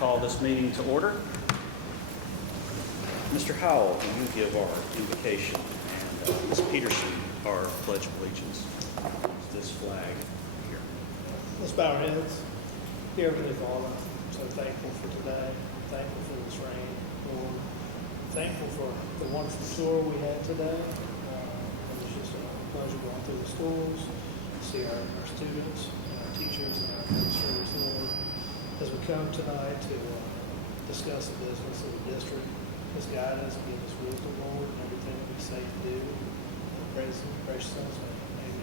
call this meeting to order. Mr. Howell, will you give our invocation, and Ms. Peterson our pledge of allegiance? This flag here. Let's bow our heads. Dear Heavenly Father, I'm so thankful for today, thankful for this rain, Lord. Thankful for the wonderful tour we had today. It was just a pleasure going through the schools, see our students and our teachers and our administrators, Lord. As we come tonight to discuss the business of the district, just guide us, give us wisdom, Lord, and everything that we say to do. Praise and precious Son's name.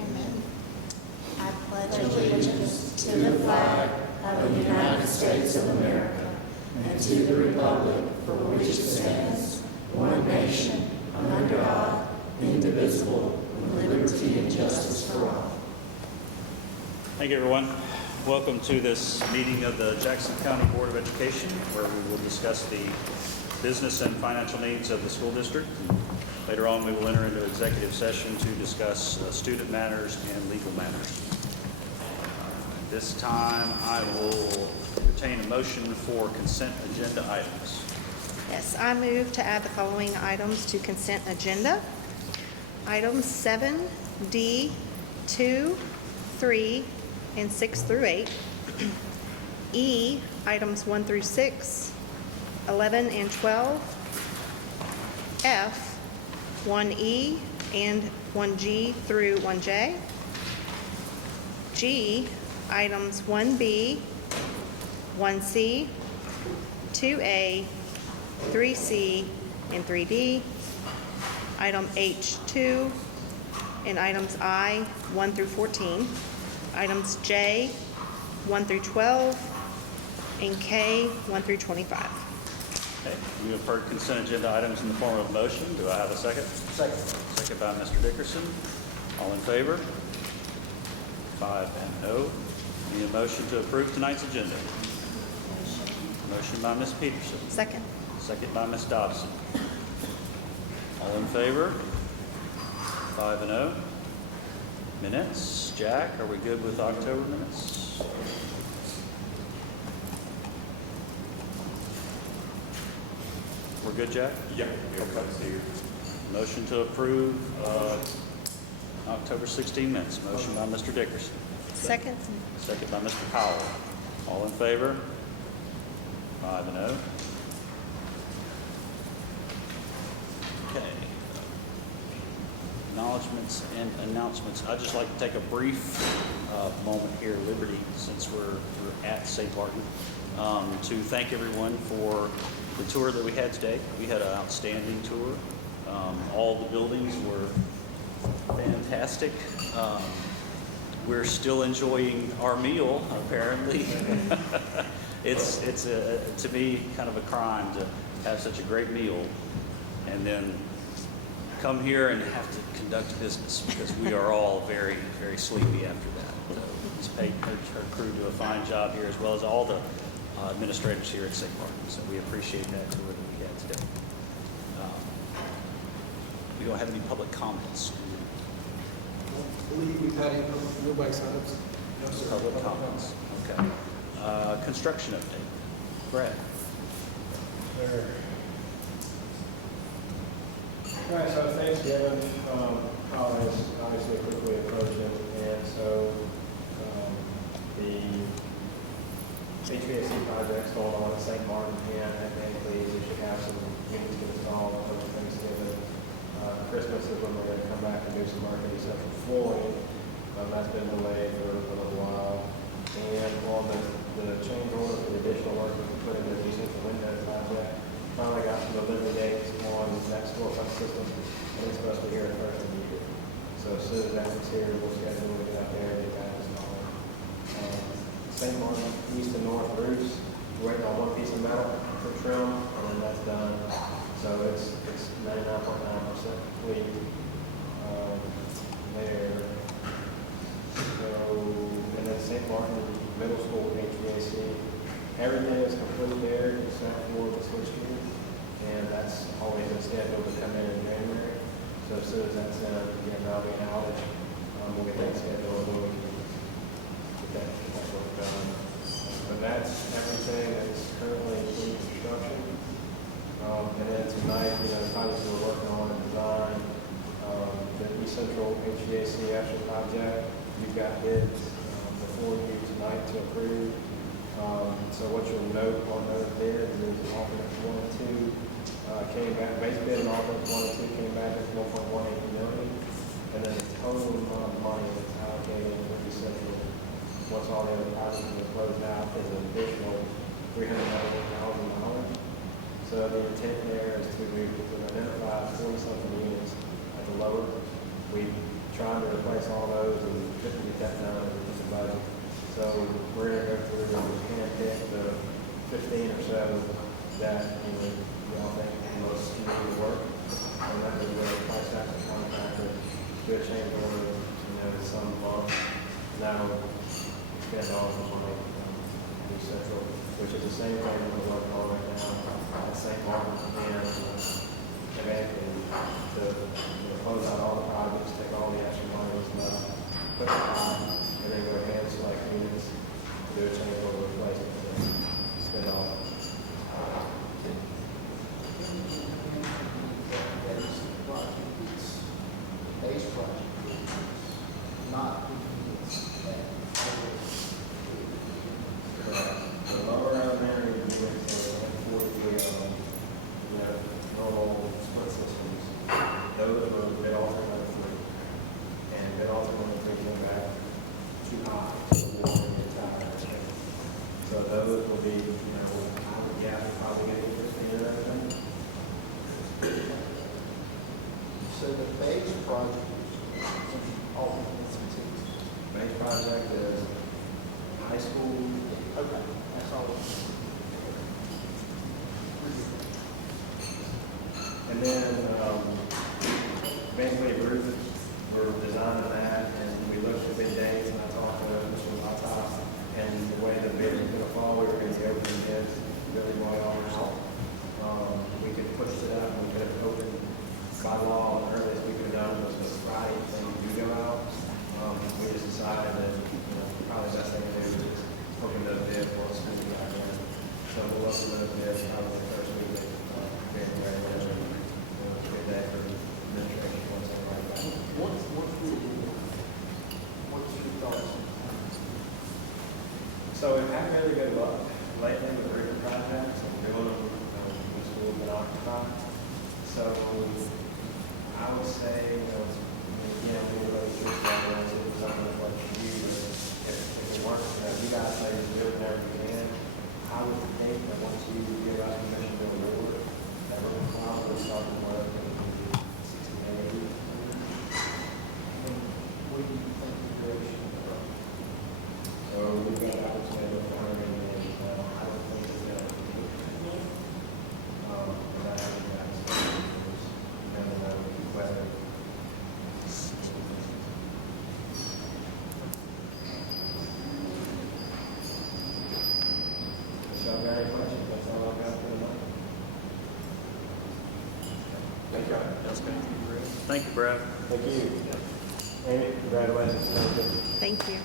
Amen. Amen. I pledge allegiance to the flag of the United States of America and to the republic for which it stands, one nation, under God, indivisible, with liberty and justice for all. Thank you, everyone. Welcome to this meeting of the Jackson County Board of Education, where we will discuss the business and financial needs of the school district. Later on, we will enter into executive session to discuss student matters and legal matters. This time, I will entertain a motion for consent agenda items. Yes, I move to add the following items to consent agenda. Items 7D, 2, 3, and 6 through 8. E, items 1 through 6, 11 and 12. F, 1E and 1G through 1J. G, items 1B, 1C, 2A, 3C, and 3D. Item H2 and items I, 1 through 14. Items J, 1 through 12, and K, 1 through 25. Okay, you have heard consent agenda items in the form of a motion. Do I have a second? Second. Second by Mr. Dickerson. All in favor? 5 and no. Need a motion to approve tonight's agenda. Motion by Ms. Peterson. Second. Second by Ms. Dobson. All in favor? 5 and 0. Minutes. Jack, are we good with October minutes? We're good, Jack? Yeah, everybody's here. Motion to approve October 16 minutes. Motion by Mr. Dickerson. Second. Second by Mr. Powell. All in favor? 5 and 0. Okay. Acknowledgements and announcements. I'd just like to take a brief moment here, Liberty, since we're at St. Martin, to thank everyone for the tour that we had today. We had an outstanding tour. All the buildings were fantastic. We're still enjoying our meal, apparently. It's to me kind of a crime to have such a great meal and then come here and have to conduct business, because we are all very, very sleepy after that. He's paid her crew do a fine job here, as well as all the administrators here at St. Martin. So we appreciate that tour that we had today. We don't have any public comments. We've had any nobody sign-ups? No, sir. Public comments. Okay. Construction update. Brad. All right, so Thanksgiving holiday is obviously quickly approaching, and so the HVAC project's going on at St. Martin, and technically we should have some units installed over Thanksgiving. Christmas is when we're going to come back and do some work in central flooring. That's been delayed for a little while. And on the change order for the additional work we put in the new central window project, finally got some delivery dates on that storefront system, and it's supposed to be here in the first of the year. So as soon as that's here, we'll schedule to get out there and get that installed. St. Martin east and north roofs, we're waiting on one piece of metal for trim, and then that's done. So it's 99.9% complete there. So, and then St. Martin Middle School HVAC, everything is complete there except for the switchgear, and that's always been scheduled to come in January. So as soon as that's in, again, that'll be an outage. We'll get that scheduled and we can get that work done. But that's everything that's central HVAC extra project. You've got bids before you tonight to approve. So what you'll note on those bids is alternates 1 and 2 came back, base bid and alternates 1 and 2 came back at 1.18 million. And then the total amount of money that's allocated to the central, once all the other projects are closed out, is an additional $398,000. So the intent there is to identify 40-something units at the lower. We tried to replace all those and couldn't get that done with the budget. So we're going to go through and handpick the 15 or so that we all think most can do the work. And that would be a price action contractor, do a change order, some month. Now spend all the money in Central, which is the same thing we're working on right now at St. Martin's and Evangeline to close out all the projects, take all the extra money that's left, put it on, and then go ahead and select units, do a change order replacement, and spend all of it. Base project, not The lower elementary units are for the normal split systems. Those were bid alternate 3. And bid alternate 3 came back too high, so we wanted to get tired. So those will be, I would guess probably getting 15 of everything. so the base project is all instances. Base project is high school. Okay, that's all. And then, eventually roof, we're designing that, and we looked at bid dates, and I talked to Mr. Lata, and the way the bid was gonna fall, we were gonna be opening bids really well out. We could push it up, we could have opened by law, the earliest we could have done was this Friday, thing do go out. We just decided that, probably the best thing to do is open those bids once we got in. So we'll open those bids probably the first week of January, good day for administration, once they write back. What's your thoughts? So we've had really good luck lately with roofing projects and doing them when schools been occupied. So I would say, again, we really should have something like what you do. If it works, you guys say you do it whenever you can. I would think that once you give us permission to award, that we're going to probably start with what maybe 60 days. What do you think the duration of So we've got an opportunity to find a I don't think it's going to be. But I think that's whether. So, got any questions? That's all I've got for tonight. Thank you. That's good. Thank you, Brad. Thank you. Amy, congratulations. Thank you.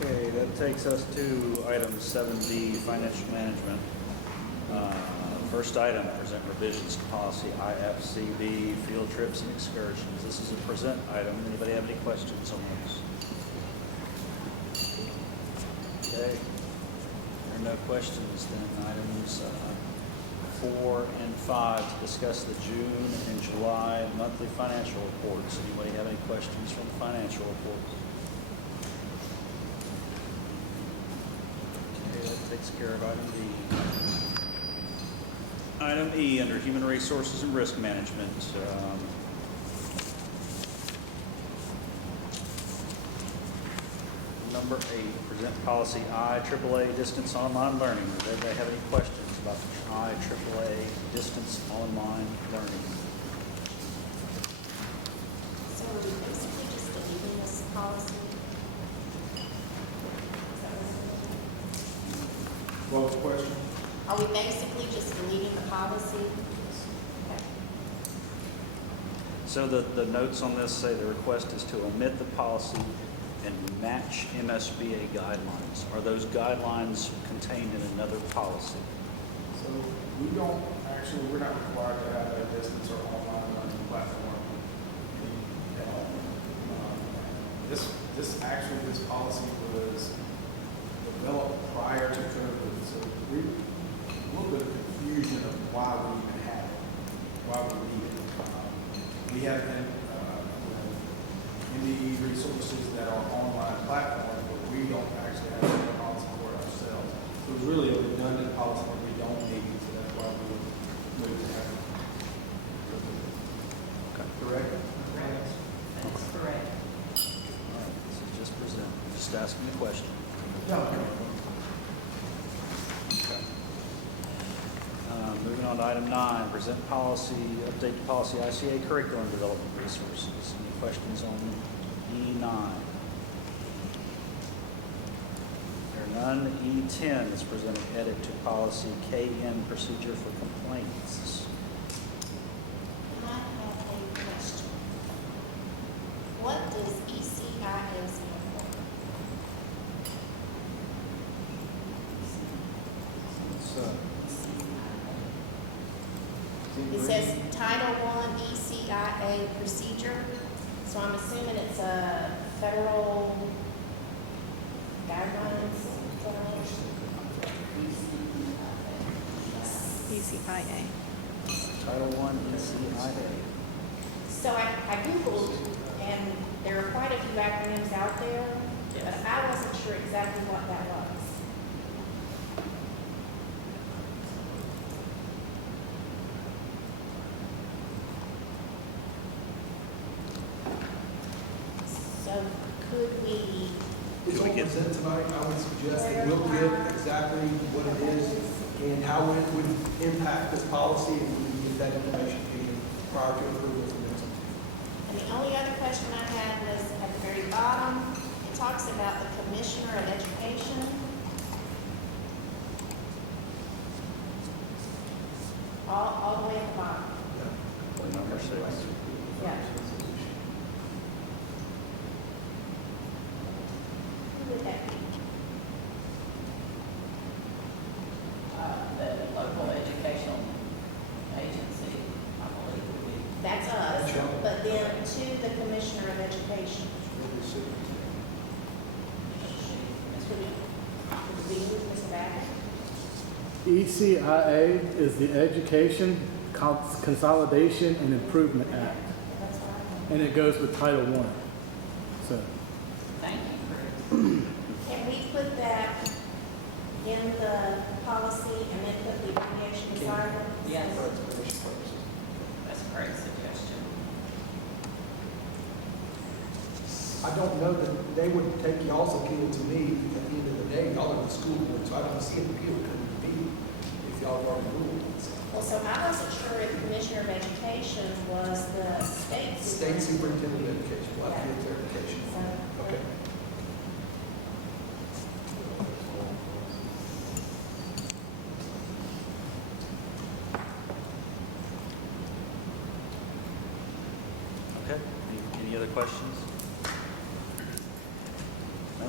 Okay, that takes us to item 7D, financial management. First item, present revisions to policy IFCB, field trips and excursions. This is a present item. Anybody have any questions on this? Okay. There are no questions, then items 4 and 5 to discuss the June and July monthly financial reports. Anybody have any questions from the financial reports? Okay, that takes care of item D. Item E, under Human Resources and Risk Management. Number 8, present policy IAAA, distance online learning. Does anybody have any questions about the IAAA, distance online learning? So are we basically just deleting this policy? Is that what What was the question? Are we basically just deleting the policy? Okay. So the notes on this say the request is to omit the policy and match MSBA guidelines. Are those guidelines contained in another policy? So we don't Actually, we're not required to have a distance or online learning platform at all. This policy was developed prior to COVID, so we, a little bit of confusion of why we even have it, why we need it. We have MDE resources that are online platforms, but we don't actually have a policy for it ourselves. So it's really a redundant policy that we don't need, so that's why we moved to have it. Correct? That's correct. All right, this is just presented, just asking a question. Moving on to item 9, present policy, update to policy ICA curriculum development resources. Any questions on E9? There are none. E10 is presenting edit to policy KN procedure for complaints. And I have a question. What does ECIA stand for? It says Title I ECIA procedure, so I'm assuming it's a federal guidelines. Is that right? ECIA. Title I ECIA. So I Googled, and there are quite a few acronyms out there, but I wasn't sure exactly what that was. So could we, It's all presented tonight, I would suggest that we'll get exactly what it is and how it would impact this policy, and we can get that information to you prior to approval from next month. and the only other question I had was at the very bottom, it talks about the Commissioner of Education. All the way at the bottom. Number 6. Yeah. Who would that be? The local educational agency, I believe, would be. That's us, but then to the Commissioner of Education. Could it be Mr. Baggett? ECIA is the Education Consolidation and Improvement Act, That's what I thought. and it goes with Title I. So, Thank you, Chris. Can we put that in the policy and then put the abbreviation beside it? Yes. For explanation purposes. That's a great suggestion. I don't know that they would take y'all's appeal to me at the end of the day, y'all are the school board, so I don't see an appeal coming to me if y'all have already ruled. Well, so I wasn't sure if Commissioner of Education was the state. State Superintendent of Education, we'll have to get clarification. So- Okay. Okay, any other questions? No?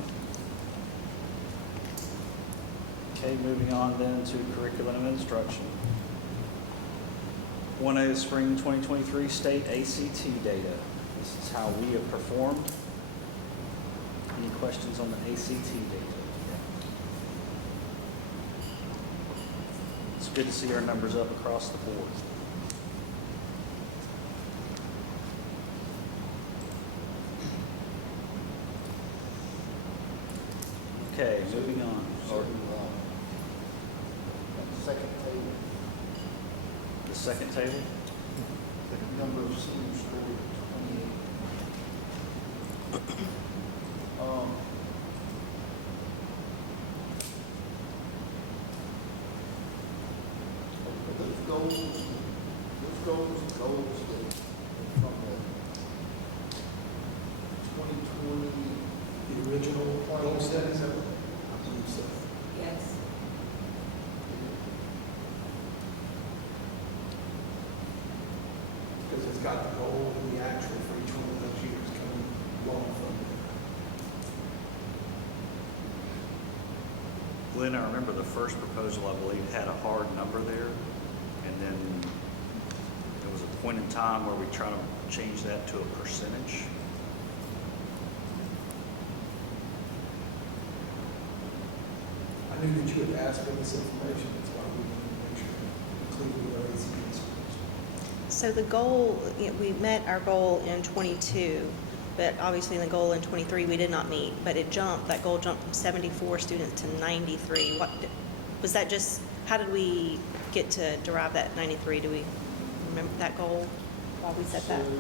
Okay, moving on then to curriculum and instruction. 1A is spring 2023 state ACT data. This is how we have performed. Any questions on the ACT data? It's good to see our numbers up across the board. Okay, moving on. Or Second table, the second table. number of senior school, 28. Those goals that from the 2020. The original goal setting, I believe so. Yes. Because it's got the goal and the actual for each one of those years coming along from there. Glenn, I remember the first proposal, I believe, had a hard number there. And then there was a point in time where we tried to change that to a percentage. I knew that you had asked for this information, that's why we wanted to make sure to include with our ACT schools. So the goal, we met our goal in '22, but obviously the goal in '23 we did not meet, but it jumped, that goal jumped from 74 students to 93. Was that just, how did we get to derive that 93? Do we remember that goal while we set that? So,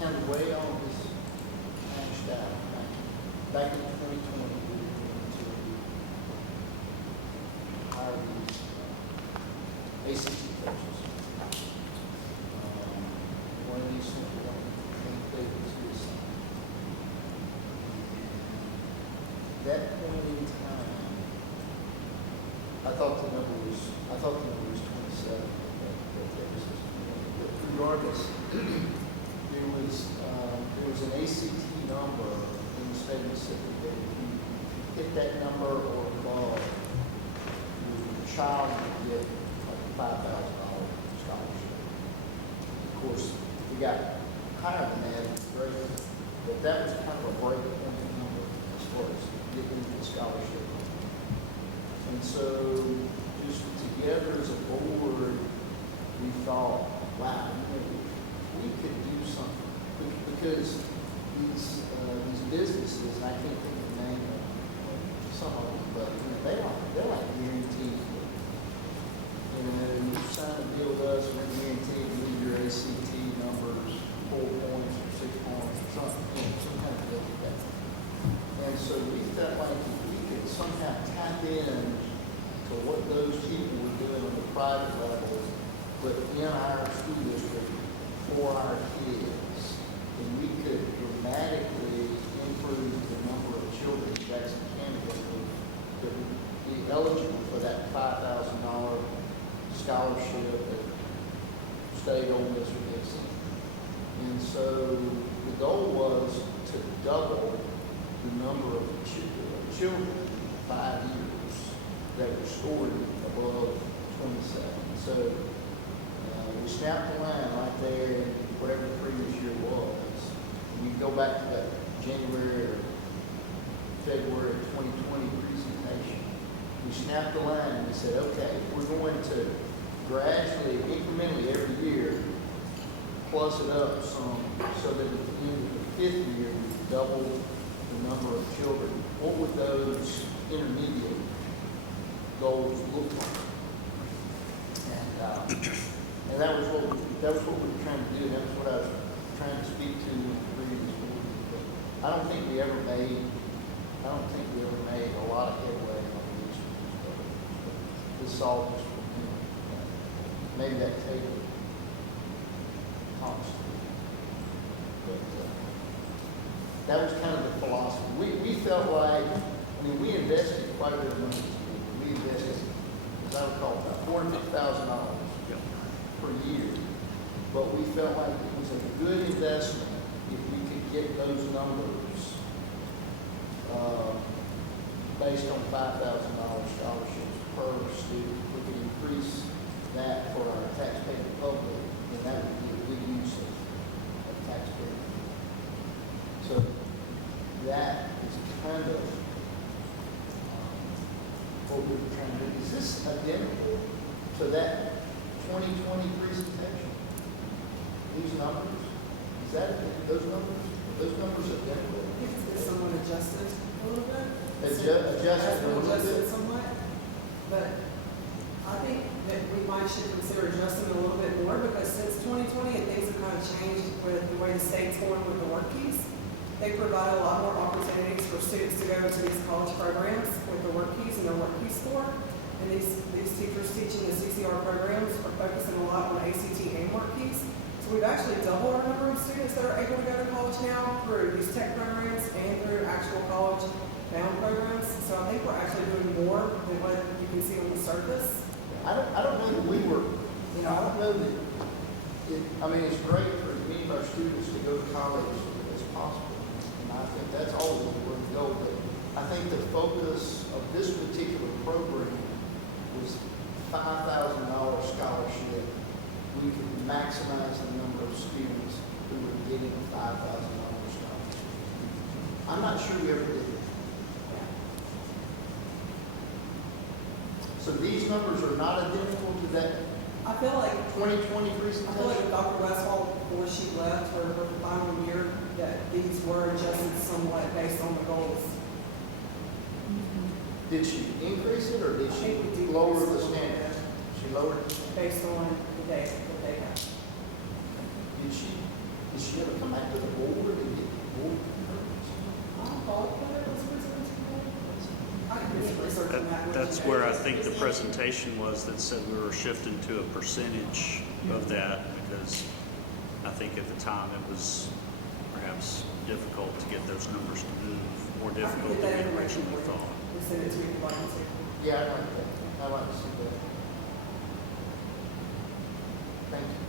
kind of way all this hashed out, back in 2020, we were going to hire these ACT coaches. One of these sent one, they was his son. That point in time, I thought the number was 27, but regardless, there was an ACT number in the state of Mississippi that if you hit that number or above, your child would get like a $5,000 scholarship. Of course, we got higher than that, it was great, but that was kind of a break point number as far as getting the scholarship. And so, just together as a board, we thought, wow, we could do something. Because these businesses, I can't think of the name of some of them, but they're like guaranteed. You sign a deal with us, we're guaranteed to leave your ACT numbers 4 points or 6 points or something, some kind of deal with that. And so we felt like if we could somehow tap in to what those people were doing on the private level, but in our school district for our kids, and we could dramatically improve the number of children in Jackson County that would be eligible for that $5,000 scholarship at State, Ole Miss, or Dixon. And so the goal was to double the number of children in 5 years that were scored above 27. So we snapped the line right there in whatever the previous year was. We go back to that January or February 2020 presentation. We snapped the line and we said, okay, we're going to gradually, incrementally every year, plus it up some so that at the end of the 5th year, we double the number of children. What would those intermediate goals look like? And that was what we were trying to do. That's what I was trying to speak to in the previous meeting. I don't think we ever made a lot of headway on these. This all just from him. Maybe that table talks to me. But that was kind of the philosophy. We felt like, we invested quite a bit of money. We invested, as I recall, about $450,000 per year. But we felt like it was a good investment if we could get those numbers based on $5,000 scholarships per student. We could increase that for our taxpaying public, and that would be a good use of taxpayer. So that is kind of what we were trying to do. Is this identical to that 2020 presentation? These numbers? Is that those numbers? Are those numbers identical? Is someone adjusted a little bit? Adjusted a little bit? Somewhat, but I think that we should consider adjusting a little bit more because since 2020 and things have kind of changed with the way the state's going with the work keys, they provide a lot more opportunities for students to go to these college programs with the work keys and their work key score. And these teachers teaching the CCR programs are focusing a lot on ACT and work keys. So we've actually doubled our number of students that are able to go to college now through these tech programs and through actual college-bound programs. So I think we're actually doing more than what you can see on the surface. I don't know that we were, I don't know that, it's great for many of our students to go to college as possible. And I think that's always where we go. But I think the focus of this particular program was $5,000 scholarship not sure we ever did. So these numbers are not identical to that I feel like 2020 I feel like presentation? with Dr. Westphal, before she left for her final year, that these were adjusted somewhat based on the goals. Did she increase it or did I she think we do lower this a the little standard? bit She lowered it? based on the data that they have. Did she ever come back to the board and get the board concurrence? I thought that it was presented today. I can do some research on that. That's where I think the presentation was that said we were shifting to a percentage of that because I think at the time it was perhaps difficult to get those numbers to move, more difficult than we originally thought. We send it to you, like, I said. Yeah, I like that. I like to see that. Thank you.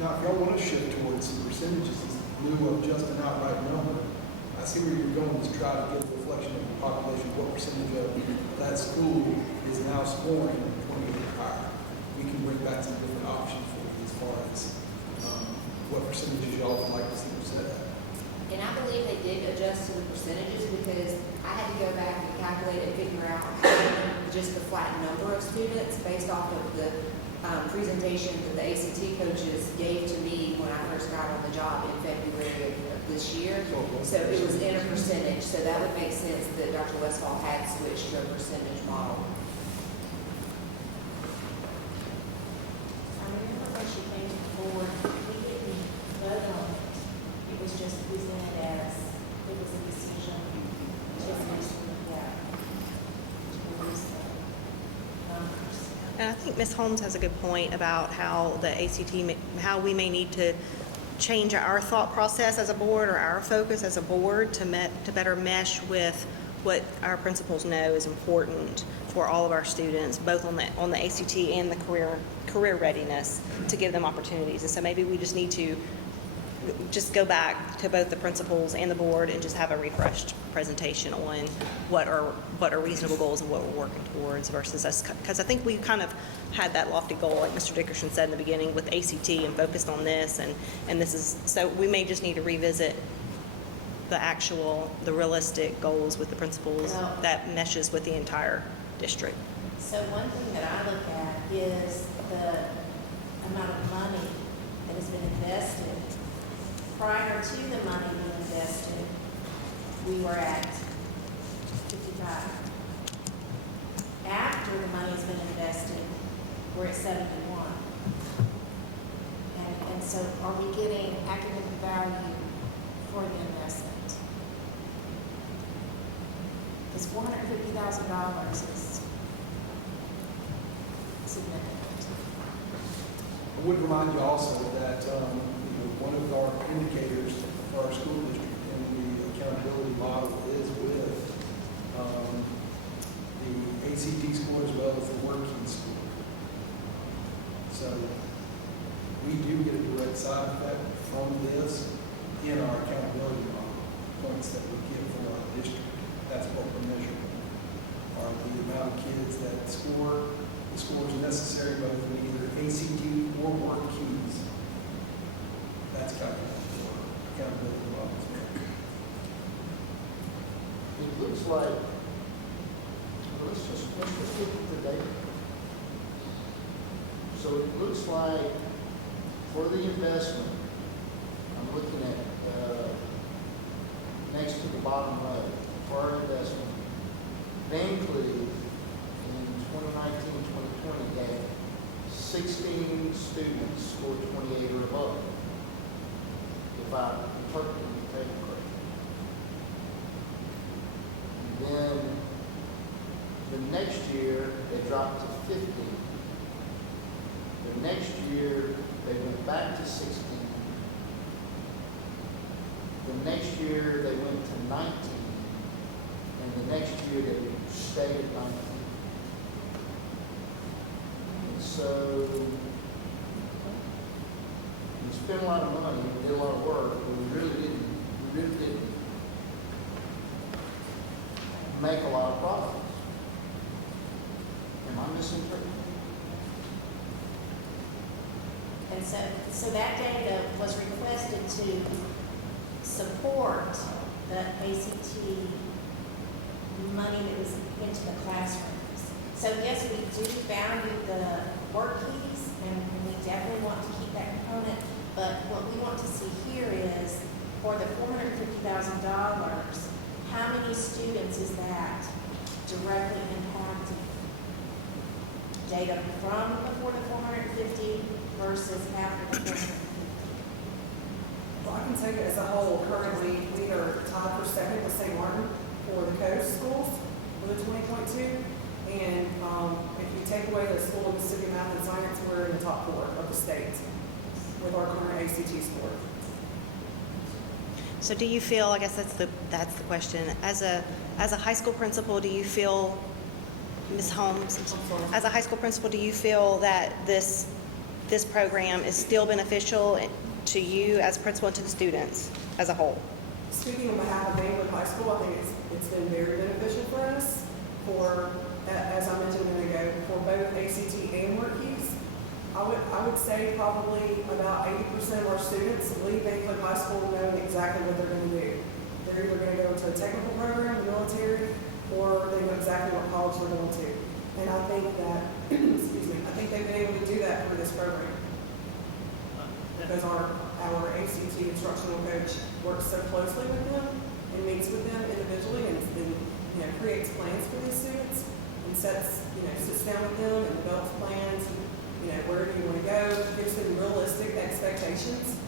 Now, if y'all want to shift towards some percentages in lieu of just an outright number, I see where you're going to try to get a reflection of the population, what percentage of that school is now scoring 28 or higher. We can bring back some different options for you as far as what percentages y'all would like to see them set at. And I believe they did adjust to the percentages because I had to go back and calculate and figure out just the flat number of students based off of the presentation that the ACT coaches gave to me when I first got on the job in February of this year. So it was in a percentage, so that would make sense that Dr. Westphal had switched to a percentage model. I remember when she came to the board, we didn't vote on it. It was just presented as, it was a decision to release the numbers. And I think Ms. Holmes has a good point about how the ACT, how we may need to change our thought process as a board or our focus as a board to better mesh with what our principals know is important for all of our students, both on the ACT and the career readiness, to give them opportunities. And so maybe we just need to just go back to both the principals and the board and just have a refreshed presentation on what are reasonable goals and what we're working towards versus us. Because I think we kind of had that lofty goal, like Mr. Dickerson said in the beginning, with ACT and focused on this. And this is, so we may just need to revisit the realistic goals with the principals that meshes with the entire district. So one thing that I look at is the amount of money that has been invested. Prior to the money being invested, we were at 55. After the money's been invested, we're at 71. And so are we getting academic value for the investment? Because $450,000 is significant. I would remind you also that one of our indicators for our school district and the accountability model is with the ACT score as well as the working score. So we do get a direct side effect from this in our accountability model, points that we get from our district. That's what we're measuring, are the amount of kids that score the scores necessary both in either ACT or work keys. That's calculated for accountability models. It looks like, let's just look at the data. So it looks like for the investment, I'm looking at next to the bottom row, for our investment, Bankley in 2019-2020 gave 16 students scored 28 or above. If I interpret the table correctly. And then the next year, they dropped to 50. The next year, they went back to 16. The next year, they went to 19. And the next year, they stayed at 19. And so, we spent a lot of money, we did a lot of work, but we really didn't make a lot of progress. Am I misinterpreting? And so that data was requested to support the ACT money that was into the classrooms. So yes, we do value the work keys, and we definitely want to keep that component, but what we want to see here is, for the $450,000, how many students is that directly impacting? Data from before the 450 versus after the 450. Well, I can tell you as a whole, currently, we are tied for second with St. Martin for the coast schools for the 20.2. And if you take away the School of Mississippi Math and Science, we're in the top 4 of the state with our current ACT score. So do you feel, I guess that's the question, as a high school principal, do you feel, Ms. Holmes, as a high school principal, do you feel that this program is still beneficial to you as principal and to the students as a whole? Speaking on behalf of Bainwood High School, I think it's been very beneficial for us for, as I mentioned a minute ago, for both ACT and work keys. I would say probably about 80% of our students leave Bainwood High School knowing exactly what they're going to do. They're either going to go into a technical program, the military, or they know exactly what college they're going to. And I think that, excuse me, I think they've been able to do that through this program. Because our ACT instructional coach works so closely with them and meets with them individually and creates plans for these students and sits down with them and develops plans, where do you want to go, gives them realistic expectations.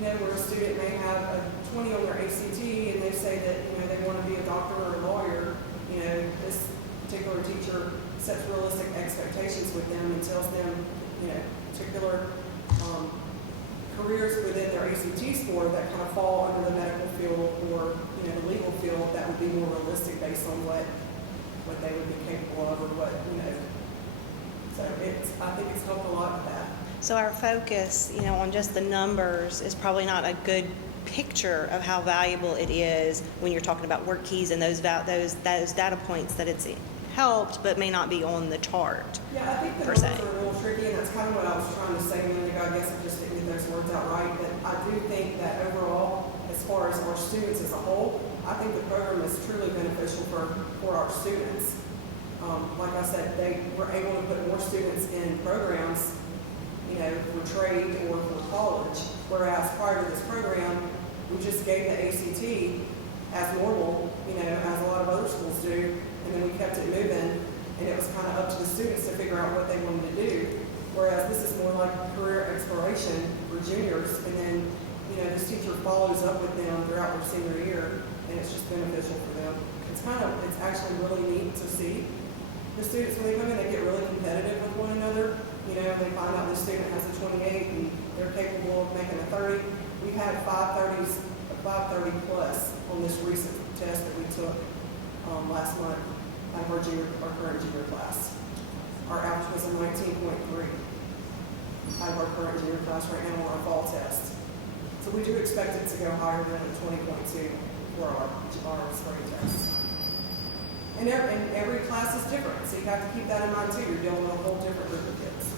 Where a student may have a 20 on their ACT and they say that, they want to be a doctor or a lawyer, this particular teacher sets realistic expectations with them and tells them, particular careers within their ACT score that kind of fall under the medical field or, the legal field that would be more realistic based on what they would be capable of or what, So I think it's helped a lot with that. So our focus, on just the numbers is probably not a good picture of how valuable it is when you're talking about work keys and those data points that it's helped, but may not be on the chart. Yeah, I think the numbers are a little tricky, and that's kind of what I was trying to say a minute ago. I guess I just didn't get those words out right, but I do think that overall, as far as our students as a whole, I think the program is truly beneficial for our students. Like I said, they were able to put more students in programs, for trade or for college, whereas prior to this program, we just gave the ACT as normal, as a lot of other schools do, and then we kept it moving, and it was kind of up to the students to figure out what they wanted to do, whereas this is more like career exploration for juniors, and then, this teacher follows up with them throughout their senior year, and it's just beneficial for them. It's actually really neat to see. The students, when they come in, they get really competitive with one another. They find out the student has a 28 and they're capable of making a 30. We've had 530 plus on this recent test that we took last month out of our current junior class. Our average was a 19.3 out of our current junior class right now on our fall test. So we do expect it to go higher than a 20.2 for our spring test. And every class is different, so you have to keep that in mind too. You're dealing with a whole different group of kids.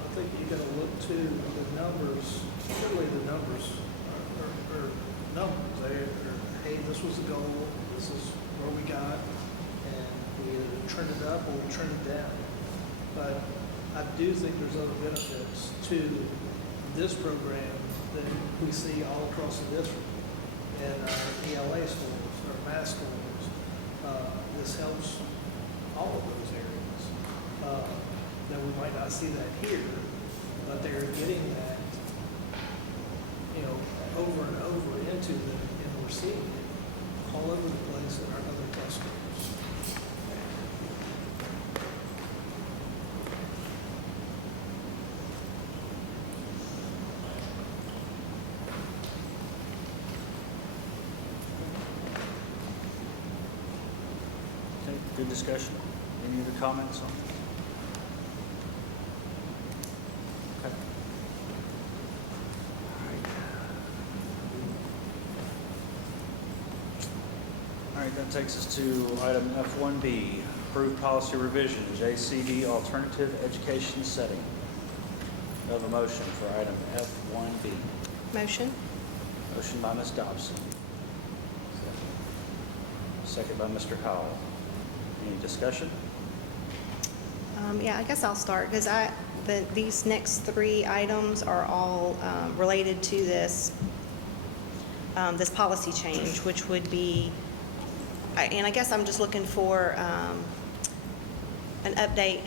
I think you got to look to the numbers. Surely the numbers are numbers. Hey, this was the goal. This is where we got, and we either trended up or we trended down. But I do think there's other benefits to this program that we see all across the district in our ELA schools, our math schools. This helps all of those areas. That we might not see that here, but they're getting that, over and over into them, and we're seeing it all over the place in our other clusters. Okay, good discussion. Any other comments on it? Okay. All right, that takes us to item F1B, approved policy revision, JCD alternative education setting. Do I have a motion for item F1B? Motion? Motion by Ms. Dobson. Second by Mr. Howell. Any discussion? Yeah, I guess I'll start because these next three items are all related to this policy change, which would be, and I guess I'm just looking for an update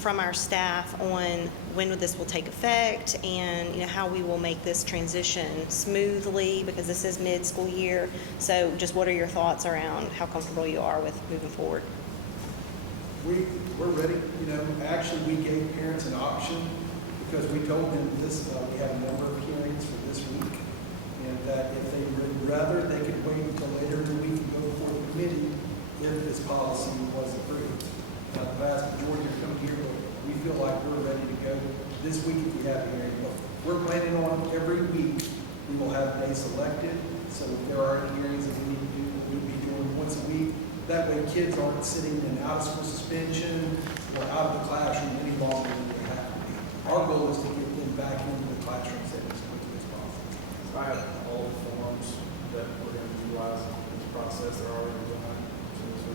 from our staff on when this will take effect and, you know, how we will make this transition smoothly because this is mid-school year. So just what are your thoughts around how comfortable you are with moving forward? We're ready, you know, actually, we gave parents an option because we told them this, we had a number of hearings for this week, and that if they would rather, they could wait until later in the week and go before the committee if this policy was approved. Now, the vast majority are coming here, but we feel like we're ready to go this week if we have a hearing. But we're planning on every week, we will have a day selected, so if there are any hearings that we need to do, we'll be doing once a week. That way kids aren't sitting in out-of-school suspension or out of the classroom any longer than they have to be. Our goal is to get them back into the classroom setting as quickly as possible. I have all the forms that we're going to utilize in this process. They're already done. As soon as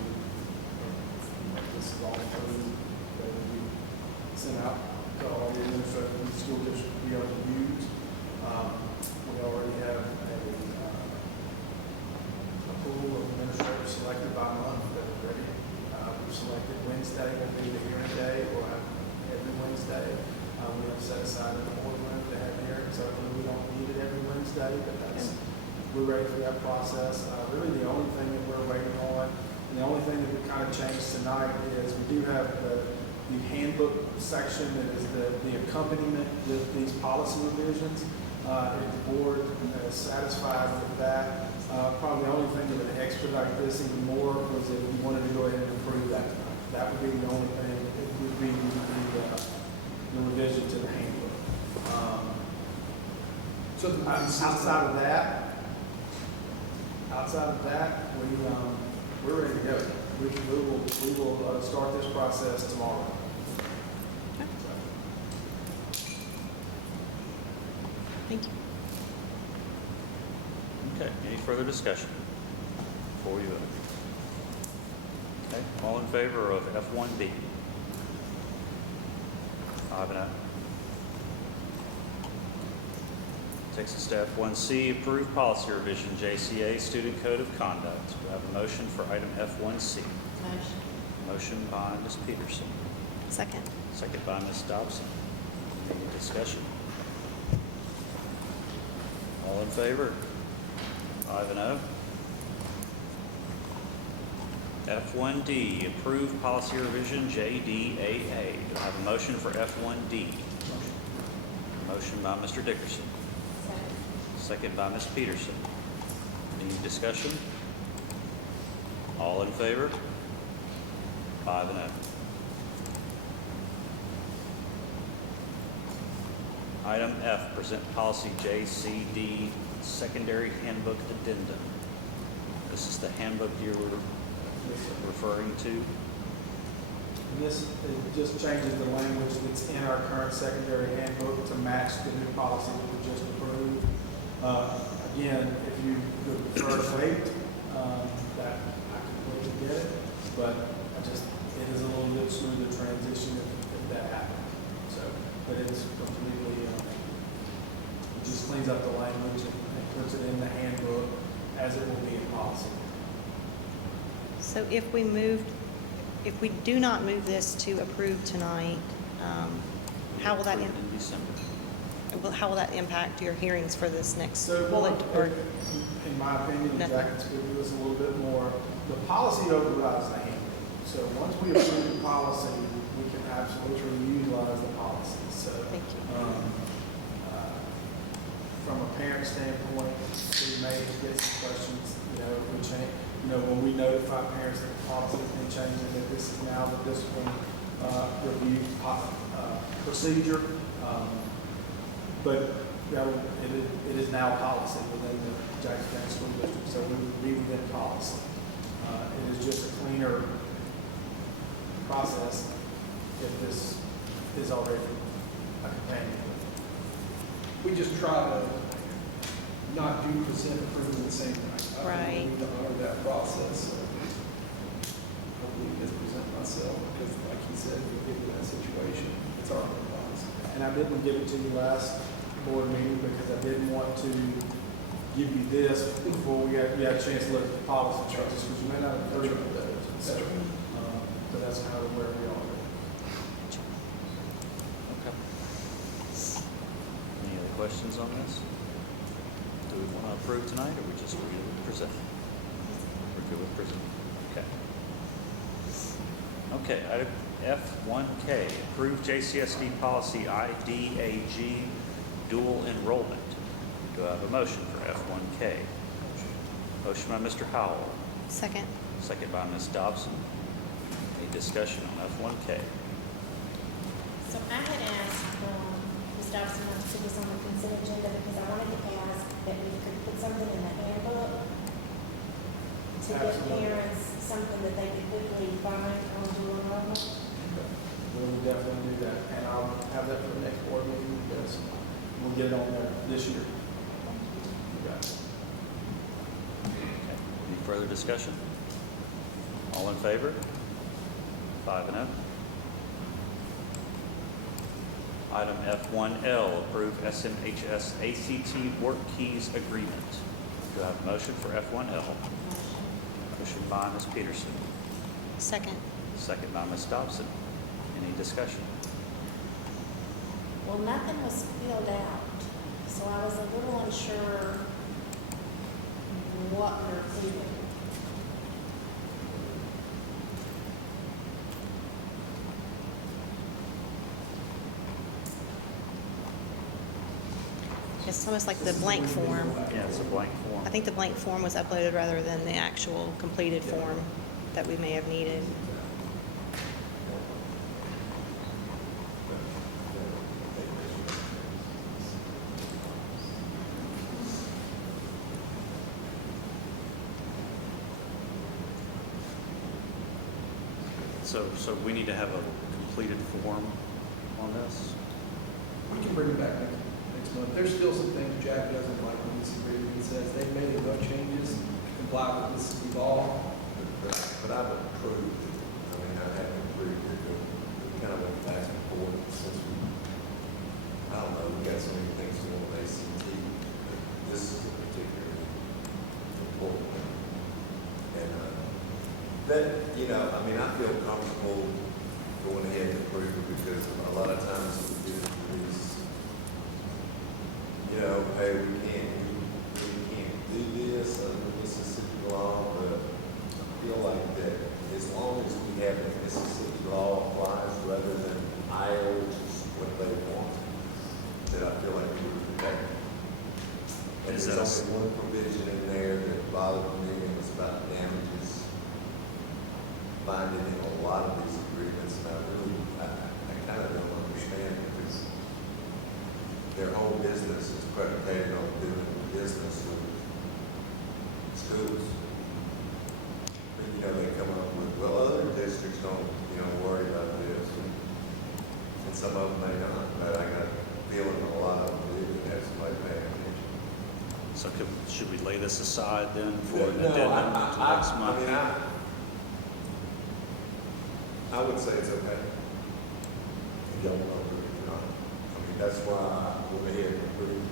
this is all approved, they will be sent out to all the administrators in the school district to be able to use. We already have a pool of administrators selected by month that are ready. We've selected Wednesday will be the hearing day. We'll have every Wednesday. We have set aside a boardroom to have hearings. So we don't need it every Wednesday, but we're ready for that process. Really, the only thing that we're waiting on, and the only thing that we kind of changed tonight is we do have the handbook section that is the accompaniment with these policy revisions. If the board is satisfied with that, probably the only thing that would expedite this even more was if we wanted to go ahead and approve that tonight. That would be the only thing. It would be the revision to the handbook. So outside of that, we're ready to go. We will start this process tomorrow. Thank you. Okay, any further discussion before we vote? Okay, all in favor of F1D? 5 and 0. Takes us to F1C, approved policy revision, JCA, Student Code of Conduct. Do I have a motion for item F1C? Motion. Motion by Ms. Peterson, Second. second by Ms. Dobson. Any discussion? All in favor? 5 and 0. F1D, approved policy revision, JDAA. Do I have a motion for F1D? Motion by Mr. Dickerson, second by Ms. Peterson. Any discussion? All in favor? 5 and 0. Item F, present policy JCD, secondary handbook addendum. This is the handbook you were referring to. And this just changes the language that's in our current secondary handbook to match the new policy that we just approved. Again, if you would prefer to wait, that I completely get it, but it is a little bit smoother transition if that happens. So, but it's completely, it just cleans up the language and puts it in the handbook as it will be in policy. So if we do not move this to approve tonight, how will that, Approved in December. how will that impact your hearings for this next So, bullet? Or in my opinion, Nothing. Jack can speak to this a little bit more. The policy overrides the handbook. So once we approve the policy, we can absolutely utilize the policy. So, Thank you. From a parent standpoint, we may get some questions, if we change, when we notify parents that the policy has been changed and that this is now the discipline review procedure. But it is now policy within the Jackson County School District, so we would be within policy. It is just a cleaner process if this is already a companion. We just try to not do present approval the same night. I Right. think we need to honor that process. So I believe just present myself, because like he said, if we get to that situation, it's our own policy. And I didn't give it to you last board meeting because I didn't want to give you this before you had a chance to look at the policy changes, because you may not have heard of those. That's right. So that's kind of where we are. Okay. Any other questions on this? Do we want to approve tonight, or we just read it with present? We're good with present. Okay. Okay, item F1K, approve JCSD policy IDAG dual enrollment. Do I have a motion for F1K? Motion by Mr. Howell, Second. second by Ms. Dobson. Any discussion on F1K? So I had asked, Ms. Dobson to put this on the consent agenda because I wanted to ask that we could put something in the handbook to give Absolutely. parents something that they could quickly find on dual enrollment. We'll definitely do that, and I'll have that for the next board meeting because we'll get it on there this year. You got it. Okay. Any further discussion? All in favor? 5-0. Item F1L, approve SMHS ACT work keys agreement. Do I have a motion for F1L? Motion by Ms. Peterson, Second. second by Ms. Dobson. Any discussion? Well, nothing was filled out, so I was a little unsure what we're doing. It's almost like the blank form. Yeah, it's a blank form. I think the blank form was uploaded rather than the actual completed form that we may have needed. So we need to have a completed form on this? We can bring it back next month. There's still some things Jack doesn't like when this agreement. He says they've made enough changes to comply with this law. But I've approved it. I mean, I haven't approved it, but we kind of went back and forth since we, I don't know, we got so many things going with ACT. But this is a particularly important one. And that, you know, I mean, I feel comfortable going ahead and approving it because a lot of times we do is, you know, hey, we can't do this under Mississippi law, but I feel like that as long as we have the Mississippi law applies rather than Iowa, which is what they want, that I feel like we're protected. And Is there's that only one provision in there that bothered me, and it was about damages. Finding in a lot of these agreements, and I kind of don't understand because their whole business is predicated on doing business with schools. And, you know, they come up with, well, other districts don't, you know, worry about this, and some of them may not, but I got a feeling a lot of them do, and that's my paying attention. So should we lay this aside then for an No, addendum to next month? I mean, I would say it's okay. If y'all want to approve it or not. I mean, that's why I went ahead and approved.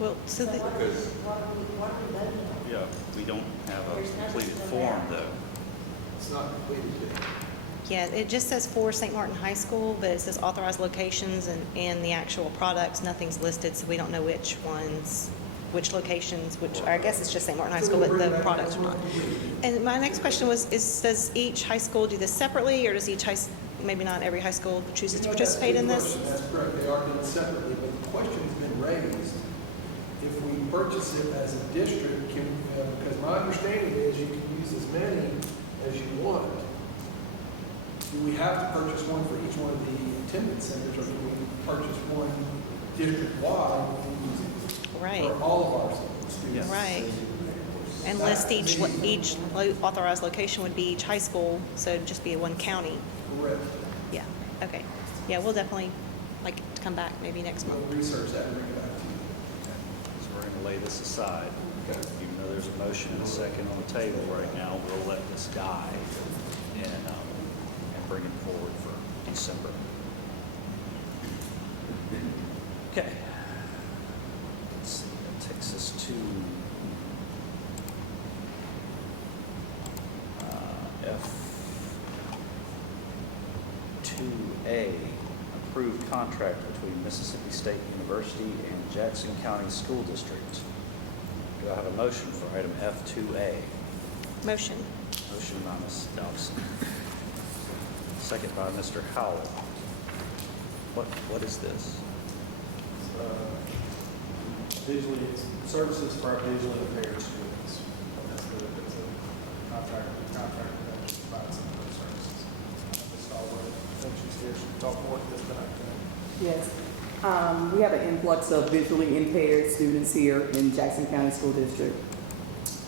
Well, so the, Because What are we voting on? Yeah, we don't have a There's nothing completed to form that. though. It's not completed yet. yeah, it just says for St. Martin High School, but it says authorized locations and the actual products, nothing's listed, so we don't know which ones, which locations, which, I guess it's just St. Martin High School, but the products are not. And my next question was, does each high school do this separately, or does each maybe not every high school chooses to participate in this? That's correct. They are done separately, but the question's been raised. If we purchase it as a district, because my understanding is you can use as many as you want. Do we have to purchase one for each one of the attendance centers, or can we purchase one district-wide and use it Right, for all of our students? right. And list each authorized location would be each high school, so it'd just be one county. Correct. Yeah, okay. Yeah, we'll definitely like to come back maybe next We'll month. research that and bring it back to you. So we're going to lay this aside. Even though there's a motion and a second on the table right now, we'll let this die and bring it forward for December. Okay. Let's see, that takes us to F2A, approved contract between Mississippi State University and Jackson County School District. Do I have a motion for item F2A? Motion. Motion by Ms. Dobson. Second by Mr. Howell. What is this? Visually, it's services for our visually impaired students. That's a contract that provides some of those services. Ms. Stallworth, I think she's here, she'll talk more to this than I can. Yes. We have an influx of visually impaired students here in Jackson County School District.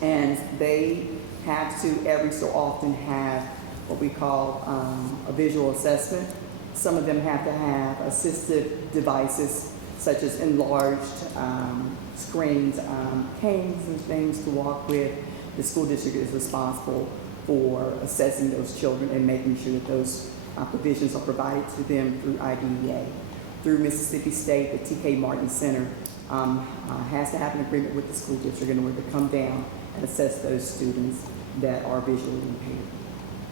And they have to every so often have what we call a visual assessment. Some of them have to have assistive devices such as enlarged screens, canes and things to walk with. The school district is responsible for assessing those children and making sure that those provisions are provided to them through IDEA. Through Mississippi State, the T.K. Martin Center has to have an agreement with the school district in order to come down and assess those students that are visually impaired.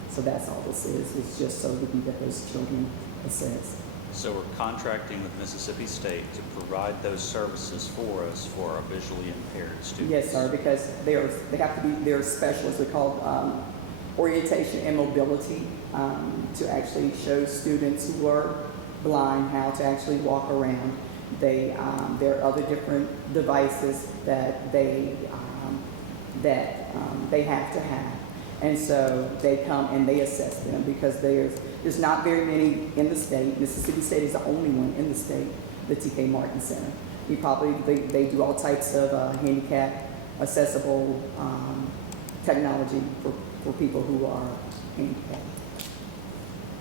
So that's all this is. It's just so we can get those children assessed. So we're contracting with Mississippi State to provide those services for us for our visually impaired students. Yes, sir, because they have to be, they're specialists. They're called orientation and mobility to actually show students who are blind how to actually walk around. There are other different devices that they have to have. And so they come and they assess them because there's not very many in the state. Mississippi State is the only one in the state, the T.K. Martin Center. They do all types of handicap accessible technology for people who are handicapped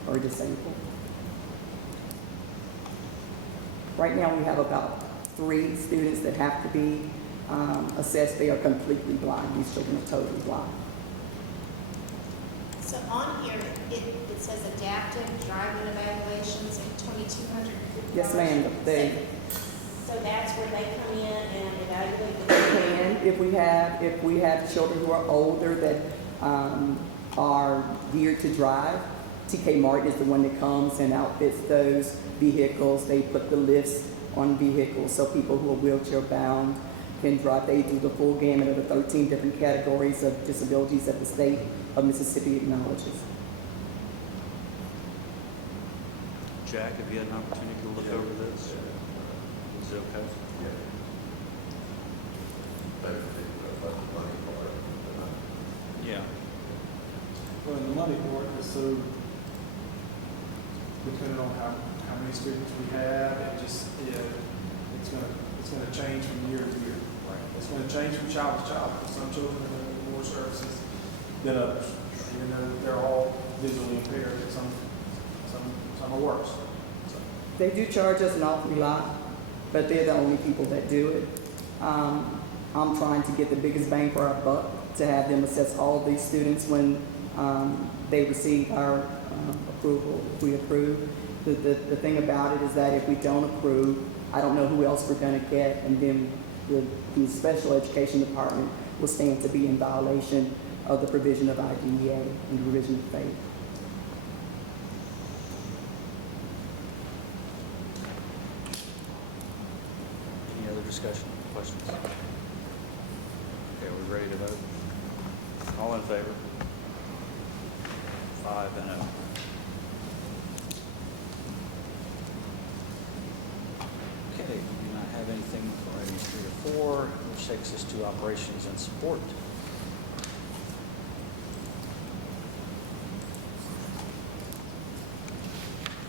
or disabled. Right now we have about 3 students that have to be assessed. They are completely blind. These children are totally blind. So on here, it says adaptive driving evaluations at $2,250. Yes, ma'am. So that's where they come in and evaluate the And if we have children who are older that are geared to drive, T.K. Martin is the one that comes and outfits those vehicles. They put the lifts on vehicles so people who are wheelchair bound can drive. They do the full gamut of the 13 different categories of disabilities that the state of Mississippi acknowledges. Jack, have you had an opportunity to look over this? Is it okay? Yeah. Well, and the money part is so depending on how many students we have, it's gonna change from year to year. Right. It's gonna change from child to child. Some children are gonna need more services than others, even though they're all visually impaired. Some are worse. So. They do charge us an awful lot, but they're the only people that do it. I'm trying to get the biggest bang for our buck to have them assess all of these students when they receive our approval, if we approve. The thing about it is that if we don't approve, I don't know who else we're going to get, and then the special education department will stand to be in violation of the provision of IDEA and the provision of faith. Any other discussion, questions? Okay, we're ready to vote. All in favor? 5 and 0. Okay, we do not have anything for items 3 or 4, which takes us to operations and support.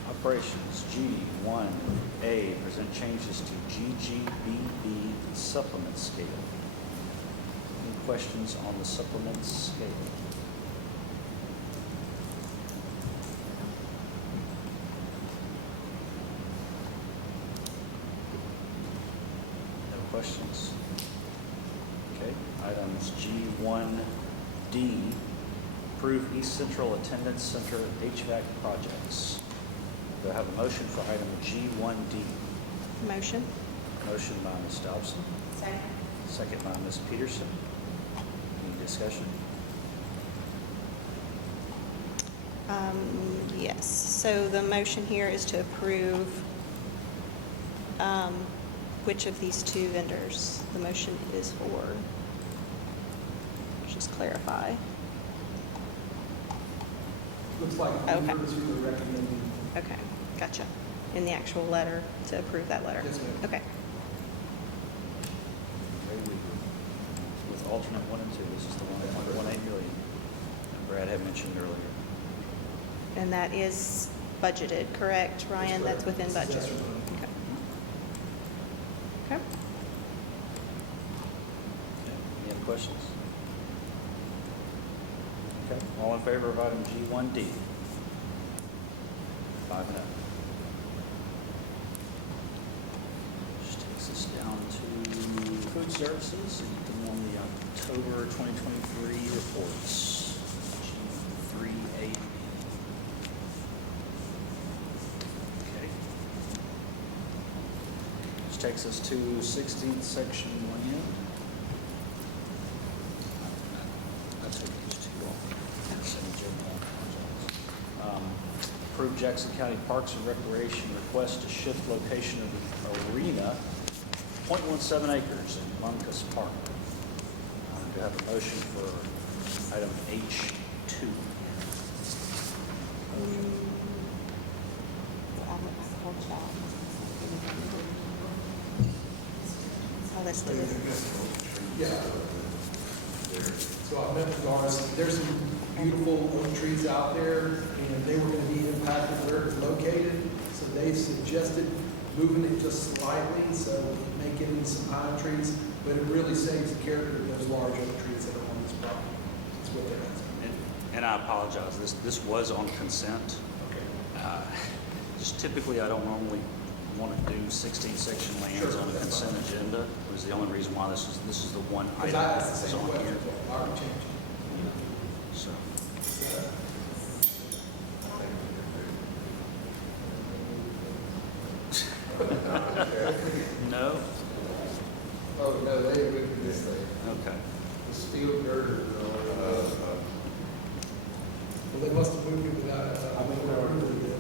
Operations G1A, present changes to GGBB supplement scale. Any questions on the supplement scale? No questions? G1D, approve East Central Attendance Center HVAC projects. Do I have a motion for item G1D? Motion. Motion by Ms. Dobson, Second. second by Ms. Peterson. Any discussion? Yes, so the motion here is to approve which of these two vendors the motion is for. Just clarify. Looks like Okay. members who are recommending. Okay, gotcha. In the actual letter, to approve that letter? Yes, ma'am. Okay. With alternate 1 and 2, this is the one at 1.18 million that Brad had mentioned earlier. And that is budgeted, correct, Ryan? That's within budget? Yes, sir. Okay. Okay. Any other questions? Okay, all in favor of item G1D? 5 and 0. Just takes us down to food services and on the October 2023 reports. G3A. Okay. Which takes us to 16th section land. That's what these two are. Consent agenda, I apologize. Approve Jackson County Parks and Recreation request to shift location of the arena 0.17 acres in Buncus Park. Do I have a motion for item H2? Oh, that's the, Yeah. So I met with ours, there's some beautiful oak trees out there, and they were gonna be impacted where it's located, so they suggested moving it just slightly, so making some pine trees, but it really saves the character of those large oak trees that are on this property. That's what they're asking. And I apologize, this was on consent. Okay. Just typically, I don't normally want to do 16 section lands Sure, on a that's consent fine. agenda. It was the only reason why this is the one Because item I that asked the was same on question, here. I already changed it. So, no? Oh, no, they moved this thing. Okay. The steel girder. Well, they must have moved it without, I think they already did.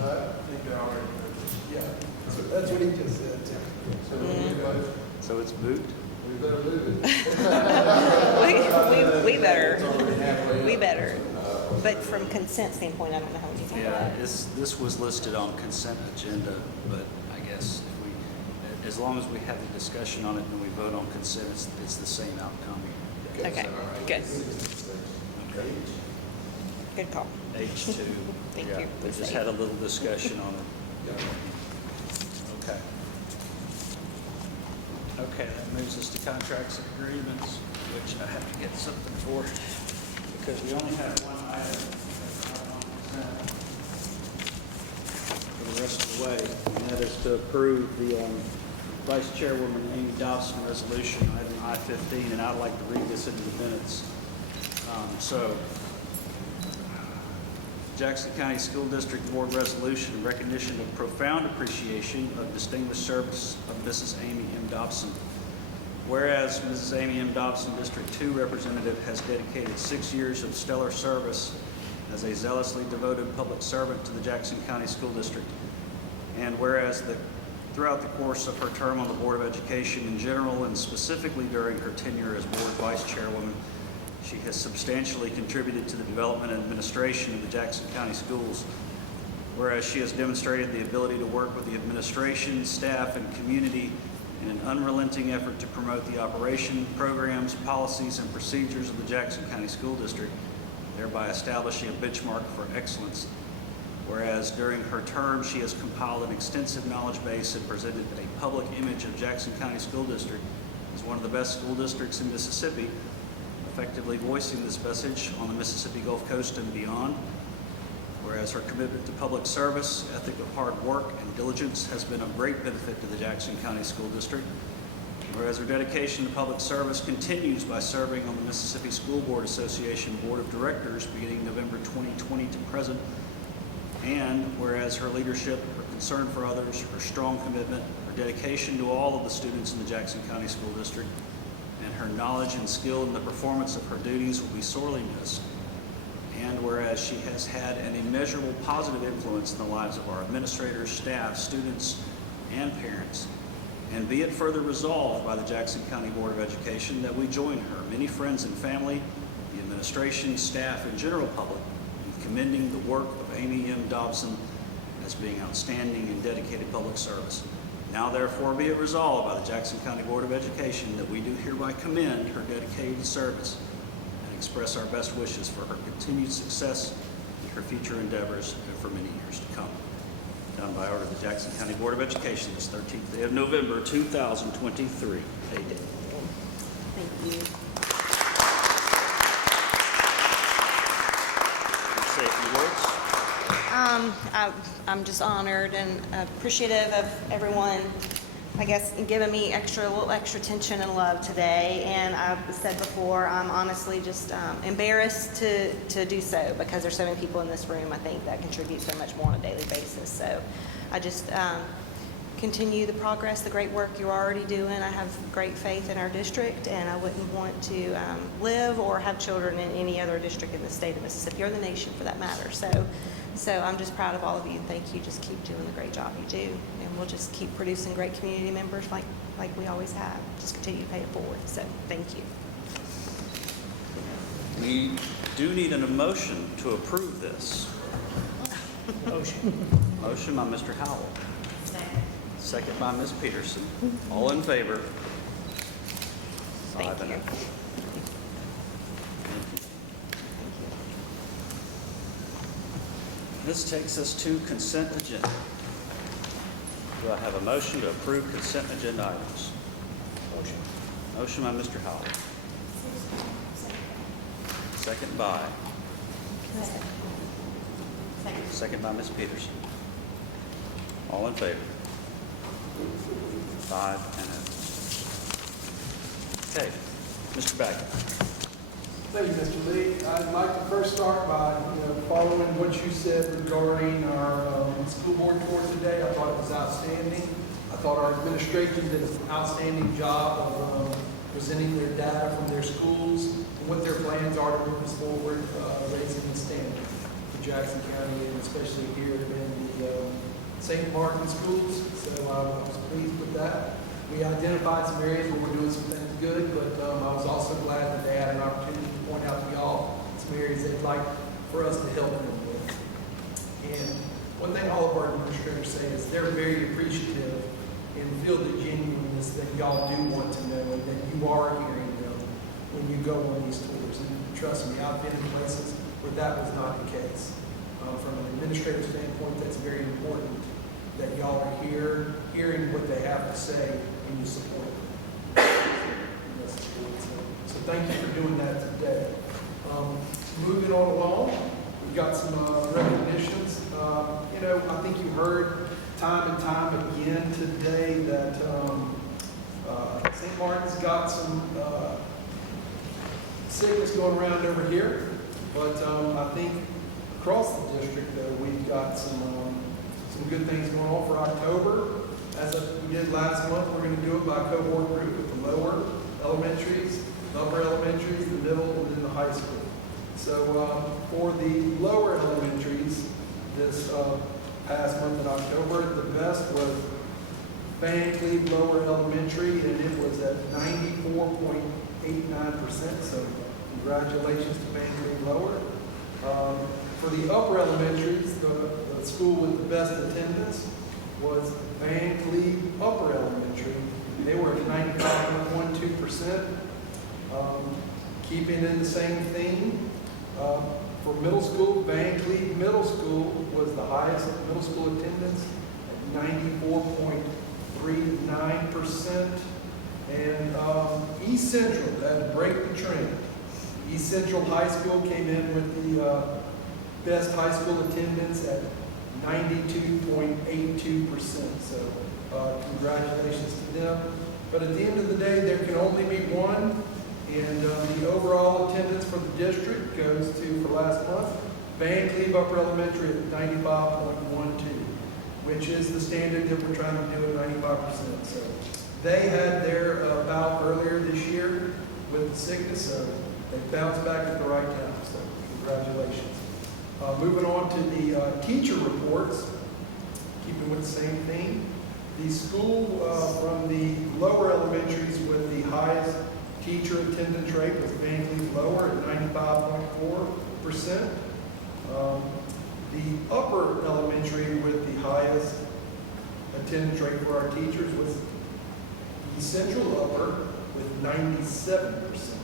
I think they already. Yeah, so that's what he just said. So So it's moot? we better move it. we better. But from consent standpoint, I don't know how we do Yeah, that. this was listed on consent agenda, but I guess if we, as long as we have the discussion on it and we vote on consent, it's the same outcome. Okay, good. Good call. H2. Thank Yeah, you. We just had a little discussion on it. Okay. Okay, that moves us to contracts and agreements, which I have to get something for, because we only have one item that's not on consent for the rest of the way, and that is to approve the Vice Chairwoman Amy Dobson resolution, item I-15, and I'd like to read this into the minutes. Jackson County School District Board Resolution in recognition of profound appreciation of distinguished service of Mrs. Amy M. Dobson. Whereas Mrs. Amy M. Dobson, District 2 representative, has dedicated 6 years of stellar service as a zealously devoted public servant to the Jackson County School District. And whereas throughout the course of her term on the Board of Education in general, and specifically during her tenure as Board Vice Chairwoman, she has substantially contributed to the development and administration of the Jackson County schools. Whereas she has demonstrated the ability to work with the administration, staff, and community in an unrelenting effort to promote the operation, programs, policies, and procedures of the Jackson County School District, thereby establishing a benchmark for excellence. Whereas during her term, she has compiled an extensive knowledge base and presented a public image of Jackson County School District as one of the best school districts in Mississippi, effectively voicing this message on the Mississippi Gulf Coast and beyond. Whereas her commitment to public service, ethic of hard work, and diligence has been of great benefit to the Jackson County School District. whereas her dedication to public service continues by serving on the Mississippi School Board Association Board of Directors beginning November 2020 to present, and whereas her leadership, her concern for others, her strong commitment, her dedication to all of the students in the Jackson County School District, and her knowledge and skill in the performance of her duties will be sorely missed. And whereas she has had an immeasurable positive influence in the lives of our administrators, staff, students, and parents, and be it further resolved by the Jackson County Board of Education that we join her, many friends and family, the administration, staff, and general public in commending the work of Amy M. Dobson as being outstanding and dedicated public service. Now therefore be it resolved by the Jackson County Board of Education that we do hereby commend her dedicated service and express our best wishes for her continued success in her future endeavors and for many years to come. Done by order of the Jackson County Board of Education this 13th day of November 2023. Thank you. Say a few words. I'm just honored and appreciative of everyone, I guess, giving me a little extra attention and love today. And I've said before, I'm honestly just embarrassed to do so because there's so many people in this room, I think, that contribute so much more on a daily basis. So I just continue the progress, the great work you're already doing. I have great faith in our district, and I wouldn't want to live or have children in any other district in the state of Mississippi or the nation for that matter. So I'm just proud of all of you, and thank you. Just keep doing the great job you do, and we'll just keep producing great community members like we always have. Just continue to pay it forward. So thank you. We do need an emotion to approve this. Motion. Motion by Mr. Howell. Second. Second by Ms. Peterson. All in favor? Thank 5 and you. 0. This takes us to consent agenda. Do I have a motion to approve consent agenda items? Motion. Motion by Mr. Howell. Second by. Second. Second by Ms. Peterson. All in favor? 5 and 0. Okay, Mr. Baggett. Thank you, Mr. Lee. I'd like to first start by, following what you said regarding our school board tour today. I thought it was outstanding. I thought our administration did an outstanding job of presenting their data from their schools and what their plans are to move us forward, raising the standard for Jackson County and especially here in the St. Martin schools. So I was pleased with that. We identified some areas where we're doing some things good, but I was also glad that they had an opportunity to point out to y'all some areas they'd like for us to help them with. And one thing all of our administrators say is they're very appreciative and feel the genuineness that y'all do want to know and that you are hearing them when you go on these tours. And trust me, I've been in places where that was not the case. From an administrative standpoint, that's very important that y'all are here, hearing what they have to say, and you support them. So thank you for doing that today. Moving on along, we've got some recognitions. I think you heard time and time again today that St. Martin's got some sickness going around over here, but I think across the district, we've got some good things going on for October. As we did last month, we're going to do it by cohort group with the lower elementaries, the upper elementaries, the middle, and then the high school. So for the lower elementaries, this past month in October, the best was Van Cleve Lower Elementary, and it was at 94.89%. So congratulations to Van Cleve Lower. For the upper elementaries, the school with the best attendance was Van Cleve Upper Elementary. They were at 95.12%. Keeping in the same theme, for middle school, Van Cleve Middle School was the highest middle school attendance at 94.39%. And East Central, that break the trend. East Central High School came in with the best high school attendance at 92.82%. So congratulations to them. but at the end of the day, there can only be one. And the overall attendance for the district goes to, for last month, Van Cleve Upper Elementary at 95.12, which is the standard that we're trying to do at 95%. So they had their bout earlier this year with the sickness, so they bounced back at the right time. So congratulations. Moving on to the teacher reports, keeping with the same theme. The school from the lower elementaries with the highest teacher attendance rate was Van Cleve Lower at 95.4%. The upper elementary with the highest attendance rate for our teachers was the Central Upper with 97%.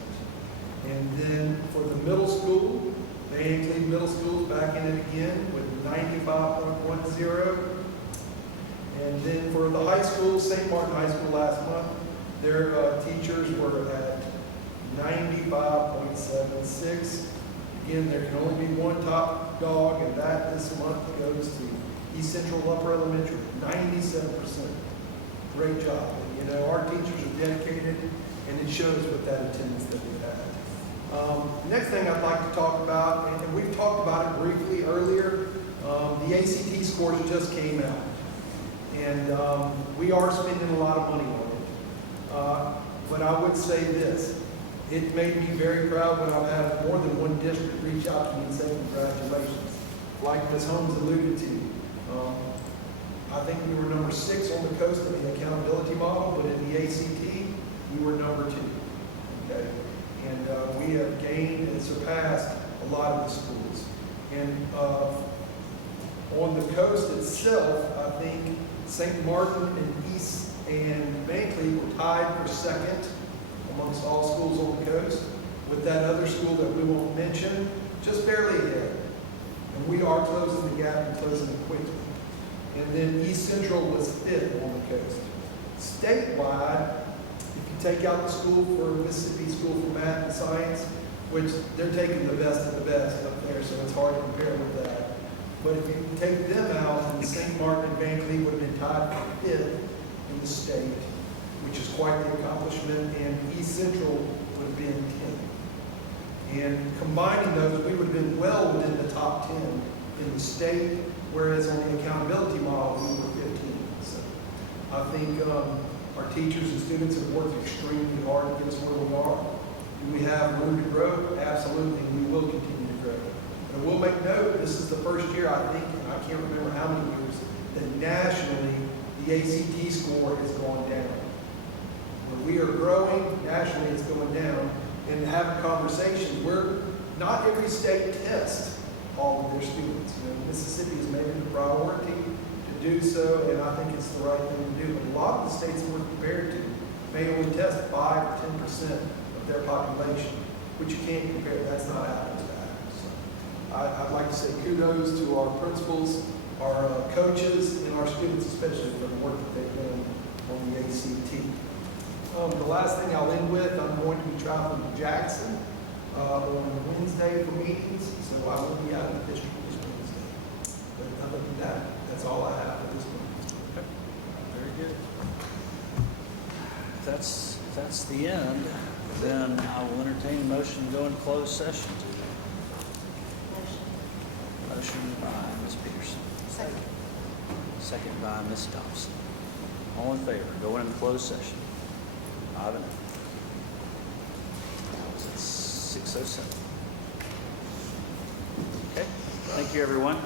And then for the middle school, Van Cleve Middle School is back in it again with 95.10. And then for the high school, St. Martin High School last month, their teachers were at 95.76. Again, there can only be one top dog, and that this month goes to East Central Upper Elementary, 97%. Great job. And, you know, our teachers are dedicated, and it shows with that attendance that we had. Next thing I'd like to talk about, and we've talked about it briefly earlier, the ACT scores just came out. And we are spending a lot of money on it. But I would say this, it made me very proud when I've had more than one district reach out to me and say congratulations. Like Ms. Holmes alluded to, I think we were number 6 on the coast in the accountability model, but in the ACT, we were number 2. Okay? And we have gained and surpassed a lot of the schools. And on the coast itself, I think St. Martin and East and Van Cleve were tied for second amongst all schools on the coast, with that other school that we won't mention just barely ahead. And we are closing the gap and closing it quickly. And then East Central was 5th on the coast. Statewide, if you take out the school for Mississippi School for Math and Science, which they're taking the best of the best up there, so it's hard to compare with that. But if you take them out, then St. Martin and Van Cleve would have been tied for 5th in the state, which is quite the accomplishment, and East Central would have been 10th. And combining those, we would have been well within the top 10 in the state, whereas on the accountability model, we were 15th. So I think our teachers and students have worked extremely hard to get us where we are. Do we have room to grow? Absolutely, and we will continue to grow. And we'll make note, this is the first year, I think, and I can't remember how many years, that nationally, the ACT score is going down. When we are growing, nationally it's going down. And having conversations, not every state tests all of their students. You know, Mississippi has made it a priority to do so, and I think it's the right thing to do. But a lot of the states we're compared to may only test 5 or 10% of their population, which you can't compare. That's not apples to apples. So I'd like to say kudos to our principals, our coaches, and our students especially for the work that they've done on the ACT. The last thing I'll end with, I'm going to be traveling to Jackson on Wednesday for meetings, so I won't be out of the district this Wednesday. But other than that, that's all I have at this point. Okay. Very good. If that's the end, then I will entertain a motion to go into closed session. Motion by Ms. Peterson. Second by Ms. Thompson. All in favor, go into closed session. 5-0. That was at 6:07. Okay, thank you everyone.